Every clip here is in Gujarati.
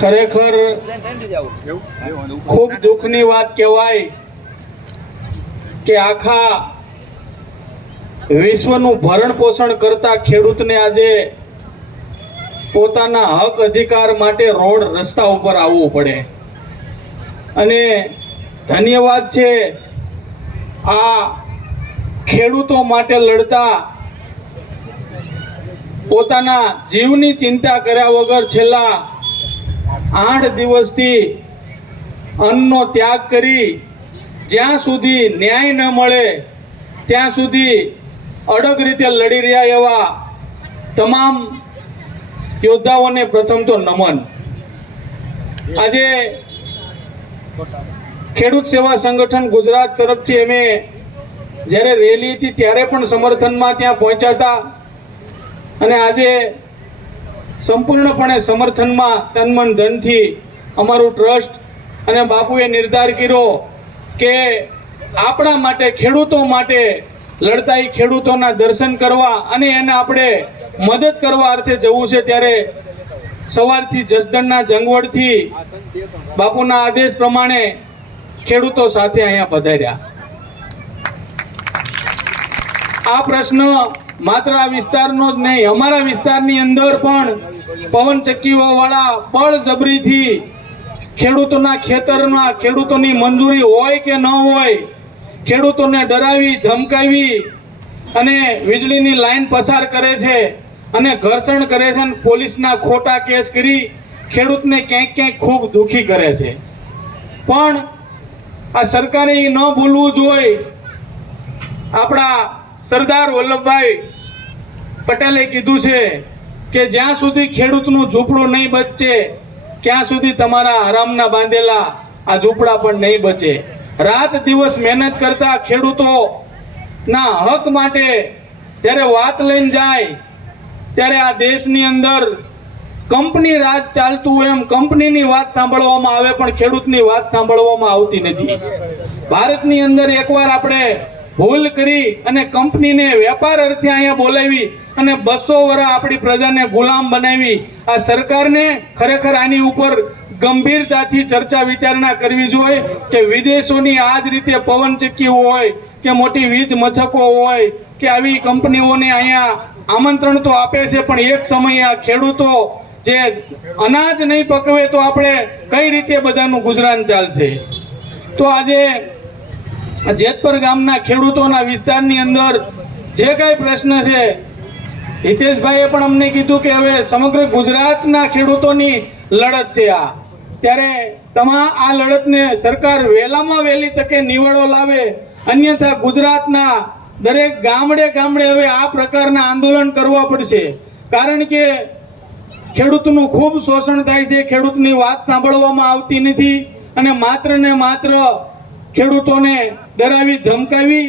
ખરેખર ખૂબ દુઃખની વાત કહેવાય કે આખા વિશ્વનું ભરણ પોષણ કરતા ખેડૂતને આજે પોતાના હક અધિકાર માટે રોડ રસ્તા ઉપર આવવું પડે. અને ધન્યવાદ છે આ ખેડૂતો માટે લડતા, પોતાના જીવની ચિંતા કર્યા વગર છેલ્લા 8 દિવસથી અન્નનો ત્યાગ કરી જ્યાં સુધી ન્યાય ન મળે ત્યાં સુધી અડગ રીતે લડી રહ્યા એવા તમામ યોદ્ધાઓને પ્રથમ તો નમન. આજે ખેડૂત સેવા સંગઠન ગુજરાત તરફથી અમે જ્યારે રેલી હતી ત્યારે પણ સમર્થનમાં ત્યાં પહોંચ્યા હતા અને આજે સંપૂર્ણપણે સમર્થનમાં તનમન ધનથી અમારું ટ્રસ્ટ અને બાપુએ નિર્ધાર કર્યો કે આપણા માટે, ખેડૂતો માટે લડતા ખેડૂતોના દર્શન કરવા અને એને આપણે મદદ કરવા અર્થે જવું છે. ત્યારે સવારથી જસદણના જંગવડથી બાપુના આદેશ પ્રમાણે ખેડૂતો સાથે અહીંયા પધાર્યા. આ પ્રશ્ન માત્ર આ વિસ્તારનો જ નહીં, અમારા વિસ્તારની અંદર પણ પવનચક્કીઓ વાળા બળજબરીથી ખેડૂતોના ખેતરમાં ખેડૂતોની મંજૂરી હોય કે ન હોય, ખેડૂતોને ડરાવી ધમકાવી અને વીજળીની લાઈન પસાર કરે છે અને ઘર્ષણ કરે છે અને પોલીસના ખોટા કેસ કરી ખેડૂતને ક્યાંક ક્યાંક ખૂબ દુઃખી કરે છે. પણ આ સરકારે એ ન ભૂલવું જોઈએ. આપણા સરદાર વલ્લભભાઈ પટેલે કીધું છે કે જ્યાં સુધી ખેડૂતનું ઝૂંપડું નહીં બચે ત્યાં સુધી તમારા આરામના બાંધેલા આ ઝૂંપડા પણ નહીં બચે. રાત દિવસ મહેનત કરતા ખેડૂતોના હક માટે જ્યારે વાત લઈને જાય ત્યારે આ દેશની અંદર કંપની રાજ ચાલતું હોય એમ કંપનીની વાત સાંભળવામાં આવે પણ ખેડૂતની વાત સાંભળવામાં આવતી નથી. ભારતની અંદર એકવાર આપણે ભૂલ કરી અને કંપનીને વેપાર અર્થે અહીંયા બોલાવી અને 200 વર્ષ આપણી પ્રજાને ગુલામ બનાવી. આ સરકારને ખરેખર આની ઉપર ગંભીરતાથી ચર્ચા વિચારણા કરવી જોઈએ કે વિદેશોની આ જ રીતે પવનચક્કી હોય કે મોટી વીજ મથકો હોય કે આવી કંપનીઓને અહીંયા આમંત્રણ તો આપે છે પણ એક સમયે આ ખેડૂતો જે અનાજ નહીં પકવે તો આપણે કઈ રીતે બધાનું ગુજરાન ચાલશે. તો આજે જેતપર ગામના ખેડૂતોના વિસ્તારની અંદર જે કાંઈ પ્રશ્ન છે, હિતેશભાઈએ પણ અમને કીધું કે હવે સમગ્ર ગુજરાતના ખેડૂતોની લડત છે આ. ત્યારે આ લડતને સરકાર વહેલામાં વહેલી તકે નિવાડો લાવે, અન્યથા ગુજરાતના દરેક ગામડે ગામડે હવે આ પ્રકારના આંદોલન કરવા પડશે. કારણ કે ખેડૂતનું ખૂબ શોષણ થાય છે, ખેડૂતની વાત સાંભળવામાં આવતી નથી અને માત્ર ને માત્ર ખેડૂતોને ડરાવી ધમકાવી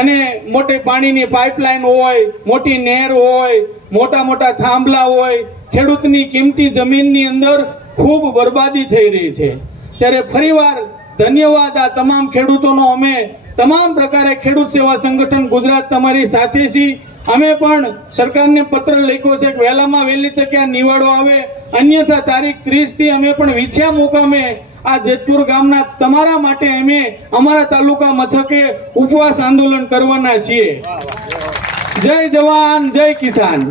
અને મોટી પાણીની પાઇપલાઇન હોય, મોટી નહેર હોય, મોટા મોટા થાંભલા હોય, ખેડૂતની કિંમતી જમીનની અંદર ખૂબ બરબાદી થઈ રહી છે. ત્યારે ફરીવાર ધન્યવાદ આ તમામ ખેડૂતોનો. અમે તમામ પ્રકારે ખેડૂત સેવા સંગઠન ગુજરાત તમારી સાથે છીએ. અમે પણ સરકારને પત્ર લખ્યો છે કે વહેલામાં વહેલી તકે આ નિવાડો આવે, અન્યથા તારીખ 30 થી અમે પણ વિછ્યા મુકામે આ જેતપુર ગામના તમારા માટે અમે અમારા તાલુકા મથકે ઉપવાસ આંદોલન કરવાના છીએ. જય જવાન, જય કિસાન.